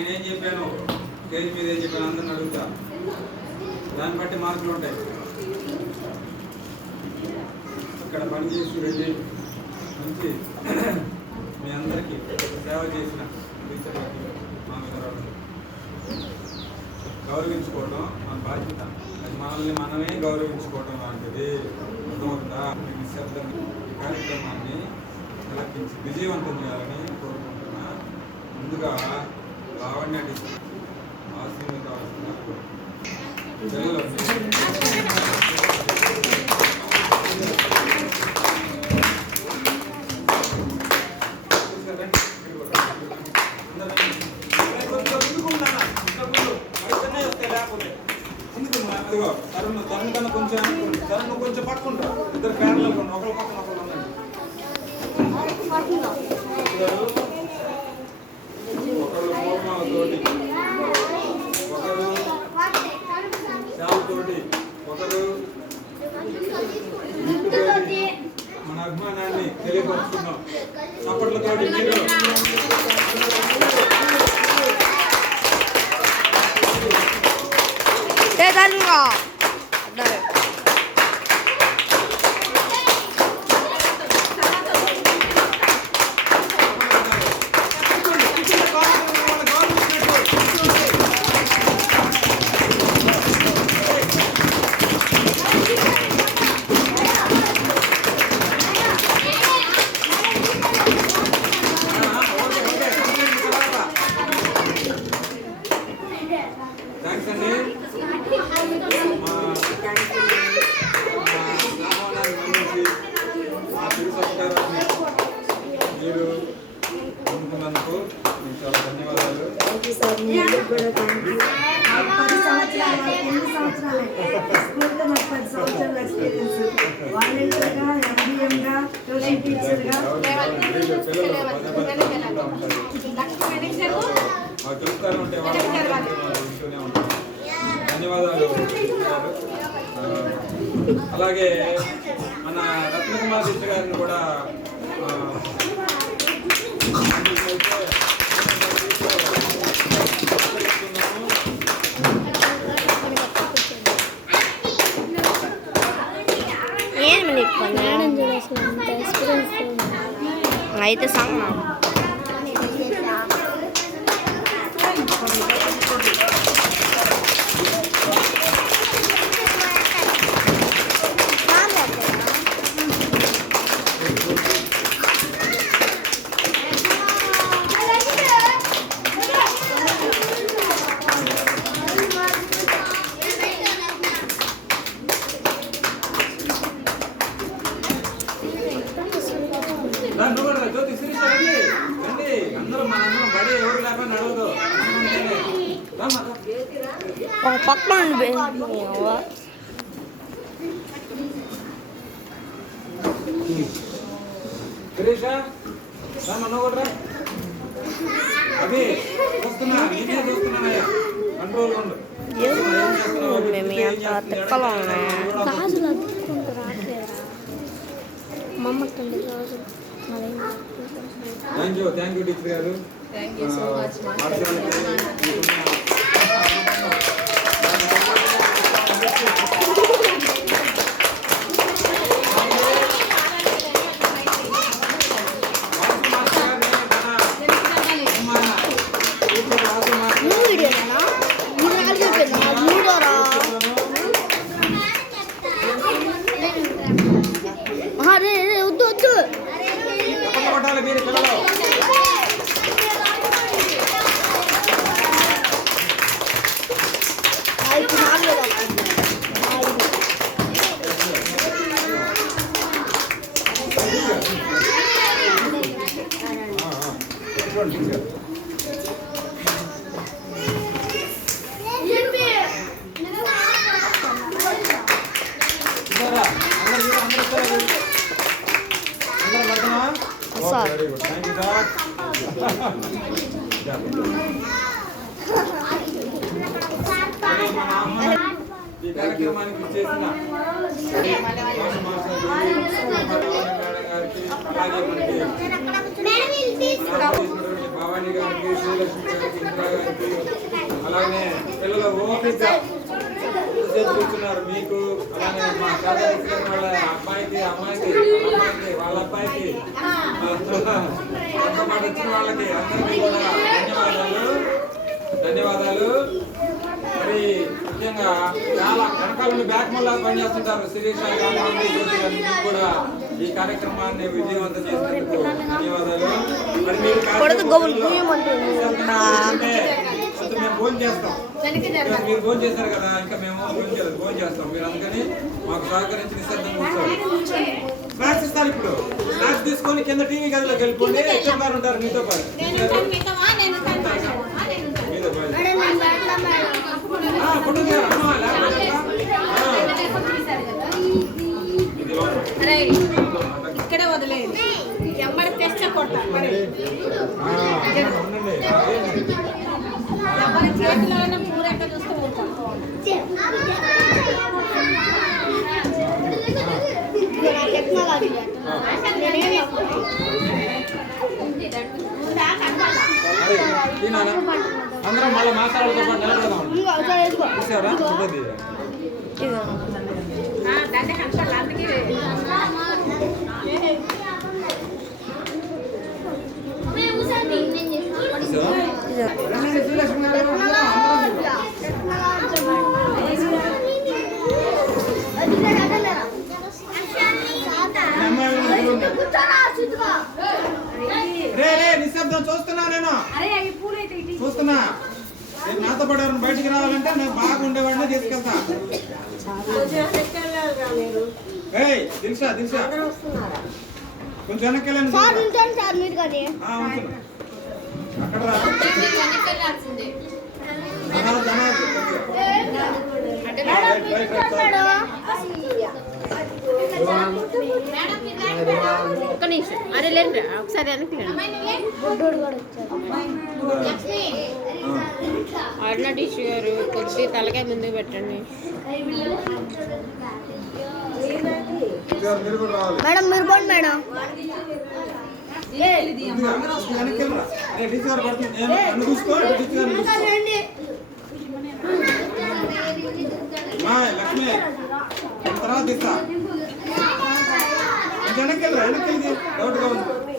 నేనేం చెప్పాను, స్టేజ్ మీద ఏం చెప్పాను అందరిని అడుగుతా, దాన్ని బట్టి మార్కులు ఉంటాయి. ఇక్కడ పనిచేసి వెళ్ళి మంచి మీ అందరికీ సేవ చేసిన టీచర్లకి మా మిత్రులు గౌరవించుకోవడం మన బాధ్యత. అది మనల్ని మనమే గౌరవించుకోవడం లాంటిది. అర్థమవుతుందా? నిశ్శబ్దం ఈ కార్యక్రమాన్ని తిలకించి విజయవంతం చేయాలని కోరుకుంటున్నా. ముందుగా లావణ్య ఆశీర్వాదం కావాల్సిన పిల్లలు తరుణ్ కన్నా కొంచెం తరుణ్ కొంచెం పట్టుకుంటా, ఇద్దరు ప్యారల్ అనుకోండి, ఒకరి పక్కన ఒకరు ఉండండి. ఒకళ్ళు పూర్ణాలతోటి, ఒకరు శాలతోటి, ఒకరు ఇంటితోటి మన అభిమానాన్ని తెలియపరుచుకున్నాం. చప్పట్లతోటి మీరు చాలా ధన్యవాదాలు. 10 సంవత్సరాల ఎక్స్పీరియన్స్ వాలంటీర్గా, ఎంబీఎంగా, ట్యూషన్ టీచర్గా ధన్యవాదాలు. అలాగే మన రత్నకుమార్ రెడ్డి గారిని కూడా అయితే సాంగ్ పక్కన అదే చూస్తున్నా, నేనే చూస్తున్నానయ్యా. కంట్రోల్ ఉండు. తిక్కలో ఉన్నాయా గాజులు అద్దుకుంటూ రాట్లేదా మమ్మకండి గాజులు. థ్యాంక్ యూ టీచర్ గారు. మీరు పిల్లలు very good. Thank you sir. ఈ కార్యక్రమానికి చేసిన అలాగే మనకి భవానీ గారికి, శ్రీలక్ష్మి గారికి, ఇందిరా గారికి, అలాగే పిల్లలు ఓపికగా ఎంతసేపు కూర్చున్నారు మీకు, అలాగే మా కాలేజీ వాళ్ళ అబ్బాయికి అమ్మాయికి వాళ్ళ అబ్బాయికి ఎంత మాట వచ్చిన వాళ్ళకి అందరికీ కూడా ధన్యవాదాలు. మరి ముఖ్యంగా చాలా వెనకాల బ్యాక్ మళ్ళా పనిచేస్తుంటారు శిరీష గారు, మీకు కూడా ఈ కార్యక్రమాన్ని విజయవంతం చేసినందుకు ధన్యవాదాలు. మరి మీరు మేము ఫోన్ చేస్తాం, మీరు ఫోన్ చేశారు కదా, ఇంకా మేము ఫోన్ చేస్తాం. మీరు అందుకని మాకు సహకరించి నిశ్శబ్దం కూర్చోండి. స్నాక్స్ ఇస్తారు, ఇప్పుడు స్నాక్స్ తీసుకొని కింద టీవీ గదిలోకి వెళ్ళిపోండి. హెచ్ఎం గారు ఉంటారు మీతో పాటు. ఇక్కడే వదిలేదు ఎమ్మడి తెచ్చ కొడతా చేతిలో పూర ఎక్కడ చూస్తూ ఉంటాం. అందరం మళ్ళీ మాట్లాడుతూ పాటు నిలబడదాం. చూసారా చూడండి. నిశ్శబ్దం చూస్తున్నా, నేను చూస్తున్నా. నాతో పాటు ఎవరైనా బయటికి రావాలంటే నేను బాగా ఉండేవాడిని తీసుకెళ్తా. దిల్షా దిల్షా కొంచెం వెనక్కి వెళ్ళండి. అక్కడ ఒక్క నిమిషం, అరే లేండి ఒకసారి వెనక్కి అరుణ టీచర్ గారు కొద్ది తలకాయ ముందుకు పెట్టండి. మేడం మీరు పోండి మేడం. లక్ష్మి తర్వాత ఇస్తా. వెనక్కి వెనక్కి డౌట్గా ఉంది.